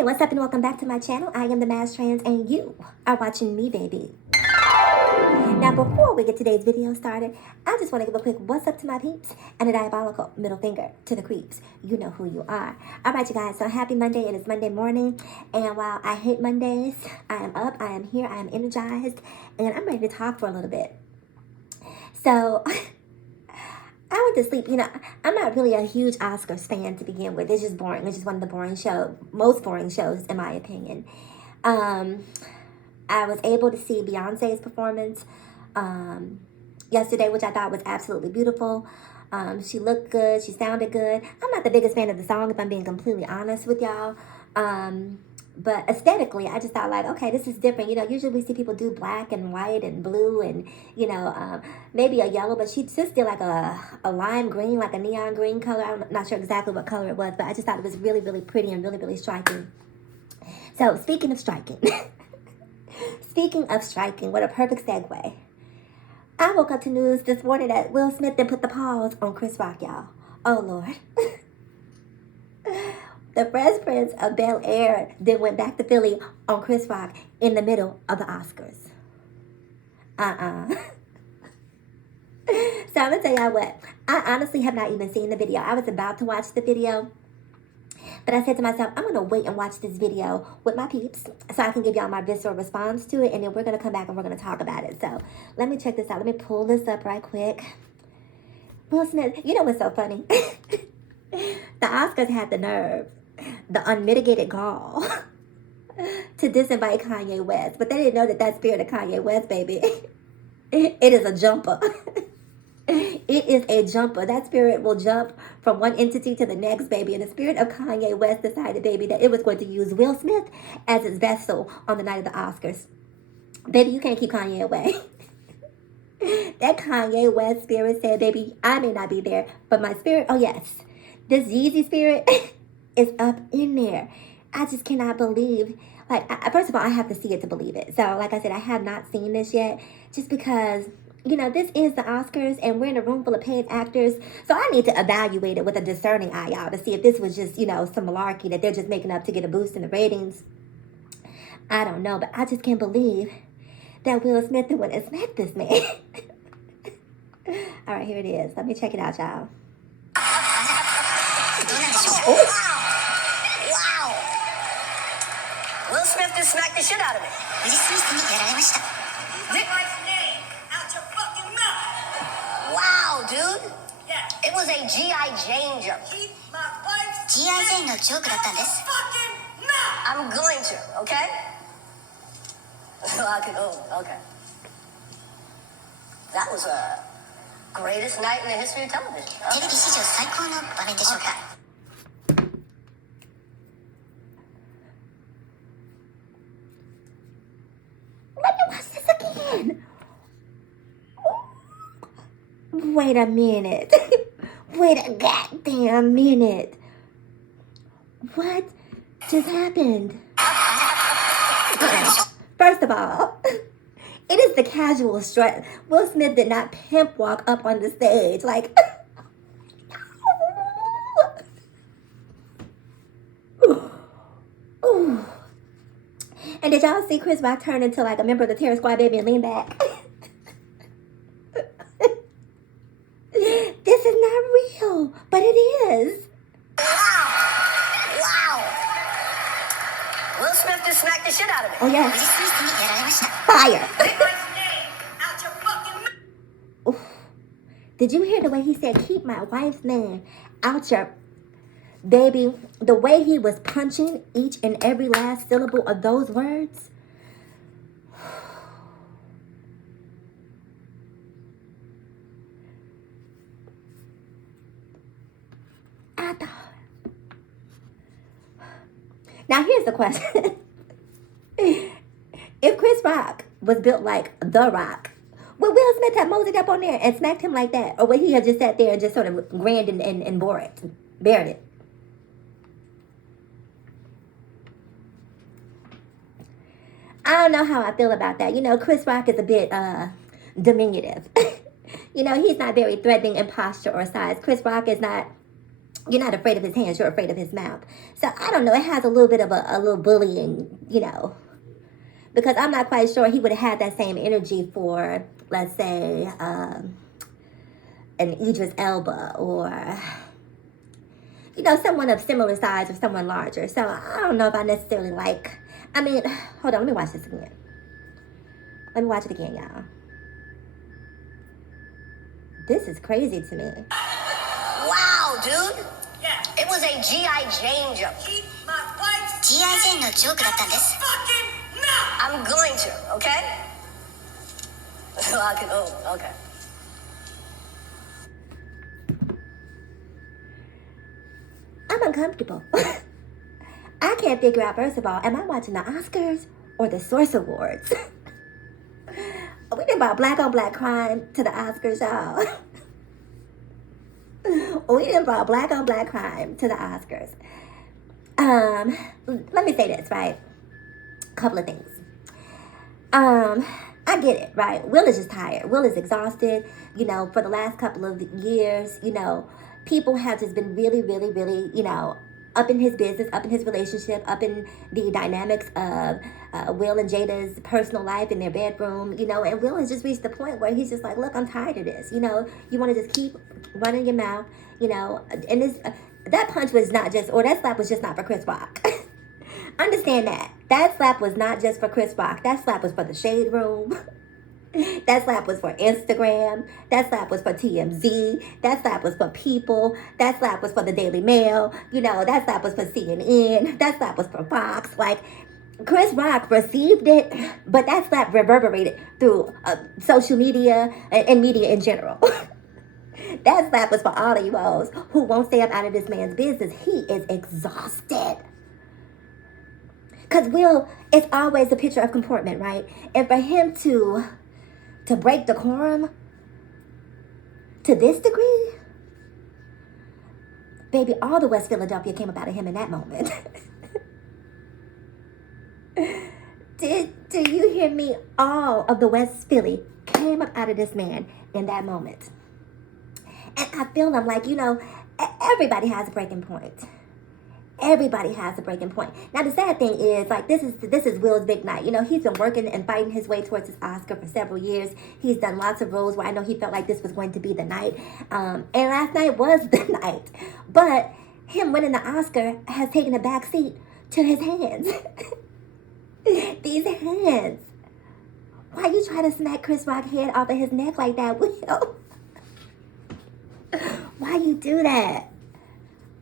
Hey, what's up and welcome back to my channel. I am the Mass Trans and you are watching me, baby. Now, before we get today's video started, I just want to give a quick what's up to my peeps and a diabolical middle finger to the creeps. You know who you are. All right, you guys, so happy Monday. It is Monday morning, and while I hate Mondays, I am up, I am here, I am energized, and I'm ready to talk for a little bit. So, I went to sleep. You know, I'm not really a huge Oscars fan to begin with. It's just boring. It's just one of the most boring shows, in my opinion. I was able to see Beyonce's performance yesterday, which I thought was absolutely beautiful. She looked good. She sounded good. I'm not the biggest fan of the song, if I'm being completely honest with y'all. But aesthetically, I just thought like, okay, this is different. You know, usually we see people do black and white and blue and, you know, maybe a yellow, but she just did like a lime green, like a neon green color. I'm not sure exactly what color it was, but I just thought it was really, really pretty and really, really striking. So speaking of striking, what a perfect segue. I woke up to news this morning that Will Smith then put the pause on Chris Rock, y'all. Oh, Lord. The Fresh Prince of Bel-Air then went back to Philly on Chris Rock in the middle of the Oscars. So I'm going to tell y'all what. I honestly have not even seen the video. I was about to watch the video, but I said to myself, I'm going to wait and watch this video with my peeps so I can give y'all my visceral response to it, and then we're going to come back and we're going to talk about it. So let me check this out. Let me pull this up right quick. Will Smith, you know what's so funny? The Oscars had the nerve, the unmitigated gall, to disinvite Kanye West. But they didn't know that spirit of Kanye West, baby, it is a jumper. It is a jumper. That spirit will jump from one entity to the next, baby. And the spirit of Kanye West decided, baby, that it was going to use Will Smith as its vessel on the night of the Oscars. Baby, you can't keep Kanye away. That Kanye West spirit said, baby, I may not be there, but my spirit, oh yes, this Yeezy spirit is up in there. I just cannot believe. Like, first of all, I have to see it to believe it. So, like I said, I have not seen this yet, just because, you know, this is the Oscars, and we're in a room full of paid actors. So I need to evaluate it with a discerning eye, y'all, to see if this was just, you know, some malarkey that they're just making up to get a boost in the ratings. I don't know, but I just can't believe that Will Smith went and smacked this man. All right, here it is. Let me check it out, y'all. Oh. Wow. Will Smith just smacked the shit out of me. Wow, dude. Yeah. It was a G.I. Jane joke. G.I. Jane no joke I'm going to, okay? Oh, okay. That was a greatest night in the history of television. Okay. Okay. Let me watch this again. Wait a minute. Wait a goddamn minute. What just happened? First of all, it is the casual strut. Will Smith did not pimp walk up on the stage. Like, ooh. And did y'all see Chris Rock turn into like a member of the Terror Squad, baby, and lean back? This is not real, but it is. Wow. Will Smith just smacked the shit out of me. Oh, yeah. Fire. Oof. Did you hear the way he said, keep my wife's name out your... Baby, the way he was punching each and every last syllable of those words. I thought... Now, here's the question. If Chris Rock was built like The Rock, would Will Smith have moseyed up on there and smacked him like that? Or would he have just sat there and just sort of grinned and bore it? I don't know how I feel about that. You know, Chris Rock is a bit diminutive. You know, he's not very threatening in posture or size. Chris Rock is not You're not afraid of his hands, you're afraid of his mouth. So I don't know, it has a little bit of a little bullying, because I'm not quite sure he would have had that same energy for, let's say, an Idris Elba or, someone of similar size or someone larger. So I don't know if I necessarily hold on, let me watch this again. Let me watch it again, y'all. This is crazy to me. Wow, dude. Yeah. It was a G.I. Jane joke. Keep my wife's G.I. Jane のジョークだったんです。Fucking no! I'm going to, okay? Okay. I'm uncomfortable. I can't figure out, first of all, am I watching the Oscars or the Source Awards? We did about black on black crime to the Oscars, y'all. We didn't brought black on black crime to the Oscars. Let me say this, right? Couple of things. I get it, right? Will is just tired. Will is exhausted. For the last couple of years, people have just been really, really, really, up in his business, up in his relationship, up in the dynamics of Will and Jada's personal life in their bedroom, and Will has just reached the point where he's just like, look, I'm tired of this. You want to just keep running your mouth, and this, that punch was not just, or that slap was just not for Chris Rock. Understand that. That slap was not just for Chris Rock. That slap was for the Shade Room. That slap was for Instagram. That slap was for TMZ. That slap was for People. That slap was for the Daily Mail. That slap was for CNN. That slap was for Fox. Like, Chris Rock received it, but that slap reverberated through social media and media in general. That slap was for all of you hoes who won't stay up out of this man's business. He is exhausted. Because Will is always a picture of comportment, right? And for him to break decorum to this degree, baby, all the West Philadelphia came up out of him in that moment. Do you hear me? All of the West Philly came up out of this man in that moment. And I feel I'm like, everybody has a breaking point. Everybody has a breaking point. Now, the sad thing is, like, this is Will's big night. He's been working and fighting his way towards his Oscar for several years. He's done lots of roles where I know he felt like this was going to be the night. And last night was the night. But him winning the Oscar has taken a back seat to his hands. These hands. Why you try to smack Chris Rock's head off of his neck like that, Will? Why you do that?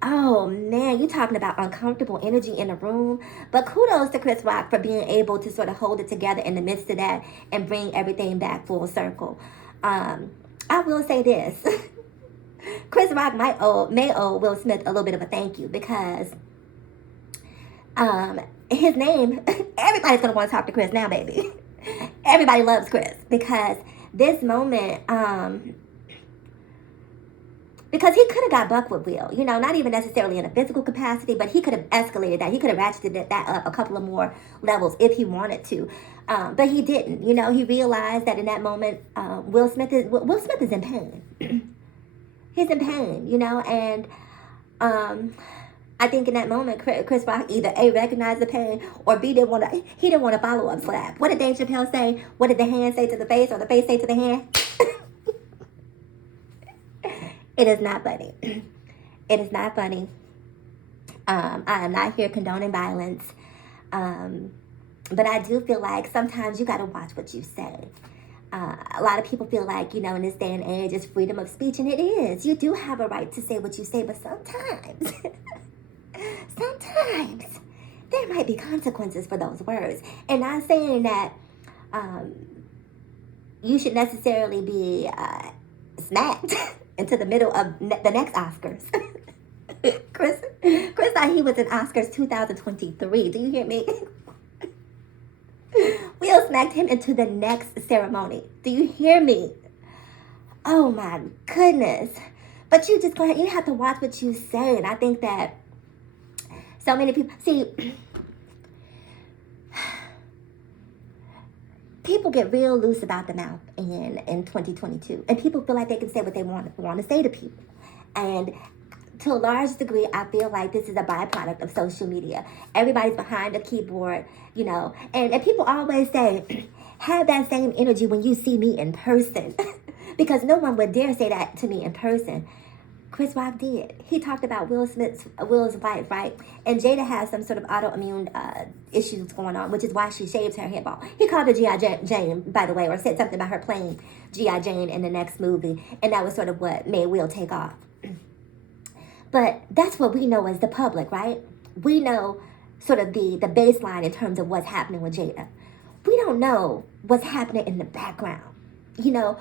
Oh man, you're talking about uncomfortable energy in a room. But kudos to Chris Rock for being able to sort of hold it together in the midst of that and bring everything back full circle. I will say this. Chris Rock may owe Will Smith a little bit of a thank you, because his name, everybody's going to want to talk to Chris now, baby. Everybody loves Chris, because this moment, because he could have got buck with Will, not even necessarily in a physical capacity, but he could have escalated that. He could have ratcheted that up a couple of more levels if he wanted to. But he didn't. He realized that in that moment, Will Smith is in pain. He's in pain, and I think in that moment, Chris Rock either A, recognized the pain, or B, he didn't want to follow up slap. What did Dave Chappelle say? What did the hand say to the face, or the face say to the hand? It is not funny. It is not funny. I am not here condoning violence. But I do feel like sometimes you got to watch what you say. A lot of people feel like, in this day and age, it's freedom of speech, and it is. You do have a right to say what you say, but sometimes, there might be consequences for those words. And not saying that you should necessarily be smacked into the middle of the next Oscars. Chris thought he was in Oscars 2023. Do you hear me? Will smacked him into the next ceremony. Do you hear me? Oh my goodness. But you have to watch what you say. And I think that so many people, people get real loose about the mouth in 2022. And people feel like they can say what they want to say to people. And to a large degree, I feel like this is a byproduct of social media. Everybody's behind a keyboard, you know, and people always say, have that same energy when you see me in person. Because no one would dare say that to me in person. Chris Rock did. He talked about Will's wife, right? And Jada has some sort of autoimmune issues going on, which is why she shaves her head bald. He called her G.I. Jane, by the way, or said something about her playing G.I. Jane in the next movie. And that was sort of what made Will take off. But that's what we know as the public, right? We know sort of the baseline in terms of what's happening with Jada. We don't know what's happening in the background. You know,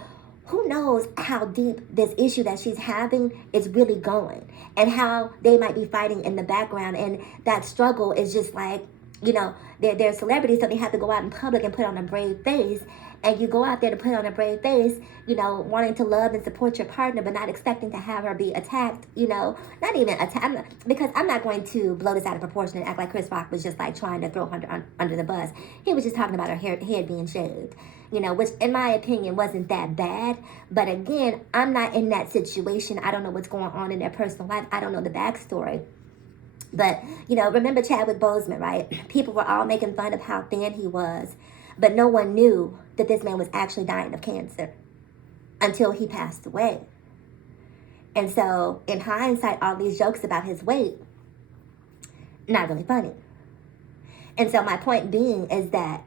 who knows how deep this issue that she's having is really going and how they might be fighting in the background. And that struggle is just like, you know, they're celebrities, so they have to go out in public and put on a brave face. And you go out there to put on a brave face, you know, wanting to love and support your partner, but not expecting to have her be attacked, you know, not even attacked, because I'm not going to blow this out of proportion and act like Chris Rock was just like trying to throw her under the bus. He was just talking about her head being shaved, you know, which in my opinion wasn't that bad. But again, I'm not in that situation. I don't know what's going on in their personal life. I don't know the backstory. But, you know, remember Chadwick Boseman, right? People were all making fun of how thin he was. But no one knew that this man was actually dying of cancer until he passed away. And so, in hindsight, all these jokes about his weight, not really funny. And so my point being is that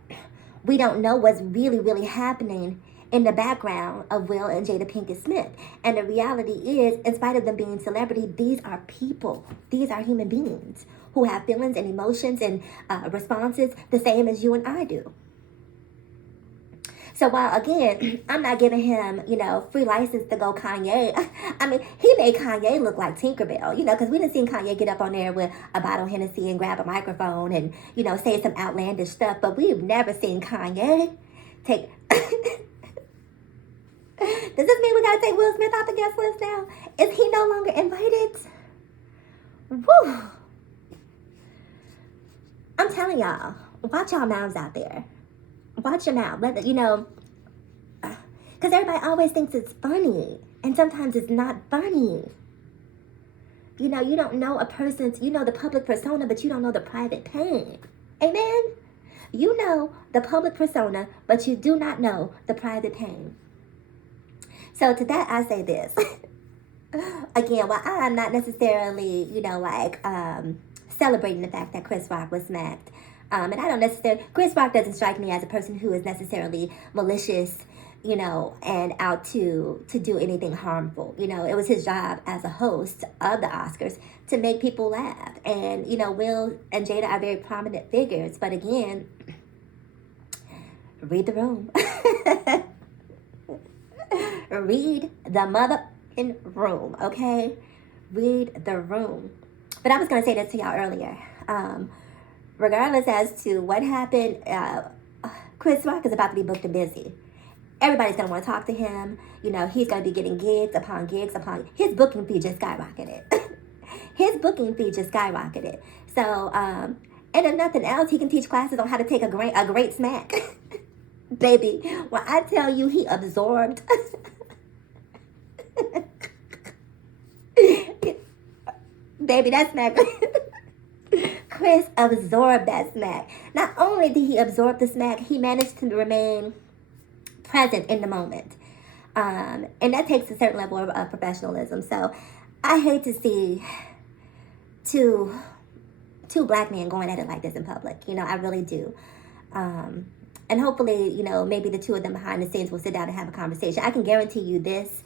we don't know what's really, really happening in the background of Will and Jada Pinkett Smith. And the reality is, in spite of them being celebrities, these are people. These are human beings who have feelings and emotions and responses the same as you and I do. So while, again, I'm not giving him, you know, free license to go Kanye. I mean, he made Kanye look like Tinkerbell, you know, because we didn't see Kanye get up on there with a bottle of Hennessy and grab a microphone and, you know, say some outlandish stuff. But we've never seen Kanye take... Does this mean we got to take Will Smith off the guest list now? Is he no longer invited? Woo! I'm telling y'all, watch y'all mouths out there. Watch your mouth. Let you know, because everybody always thinks it's funny, and sometimes it's not funny. You know, you don't know a person's, you know the public persona, but you don't know the private pain. Amen? You know the public persona, but you do not know the private pain. So to that, I say this. Again, while I'm not necessarily, you know, like celebrating the fact that Chris Rock was smacked, and I don't necessarily, Chris Rock doesn't strike me as a person who is necessarily malicious, you know, and out to do anything harmful. You know, it was his job as a host of the Oscars to make people laugh. And, you know, Will and Jada are very prominent figures. But again, read the room. Read the motherfucking room, okay? Read the room. But I was going to say this to y'all earlier. Regardless as to what happened, Chris Rock is about to be booked and busy. Everybody's going to want to talk to him. You know, he's going to be getting gigs upon gigs upon... His booking fee just skyrocketed. His booking fee just skyrocketed. So, and if nothing else, he can teach classes on how to take a great smack. Baby, when I tell you he absorbed... Baby, that smack... Chris absorbed that smack. Not only did he absorb the smack, he managed to remain present in the moment. And that takes a certain level of professionalism. So I hate to see two black men going at it like this in public. You know, I really do. And hopefully, you know, maybe the two of them behind the scenes will sit down and have a conversation. I can guarantee you this,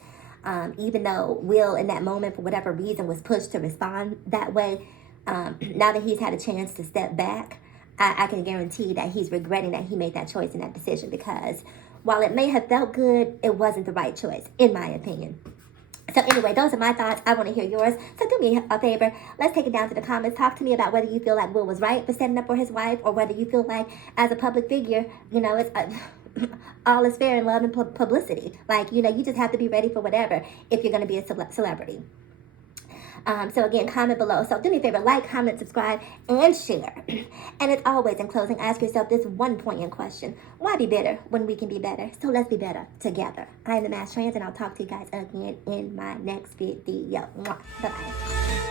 even though Will in that moment, for whatever reason, was pushed to respond that way, now that he's had a chance to step back, I can guarantee that he's regretting that he made that choice and that decision, because while it may have felt good, it wasn't the right choice, in my opinion. So anyway, those are my thoughts. I want to hear yours. So do me a favor. Let's take it down to the comments. Talk to me about whether you feel like Will was right for standing up for his wife, or whether you feel like, as a public figure, you know, it's all is fair in love and publicity. Like, you know, you just have to be ready for whatever if you're going to be a celebrity. So again, comment below. So do me a favor, like, comment, subscribe, and share. And as always, in closing, ask yourself this one poignant question. Why be bitter when we can be better? So let's be better together. I am the Mass Trans, and I'll talk to you guys again in my next video. Bye-bye.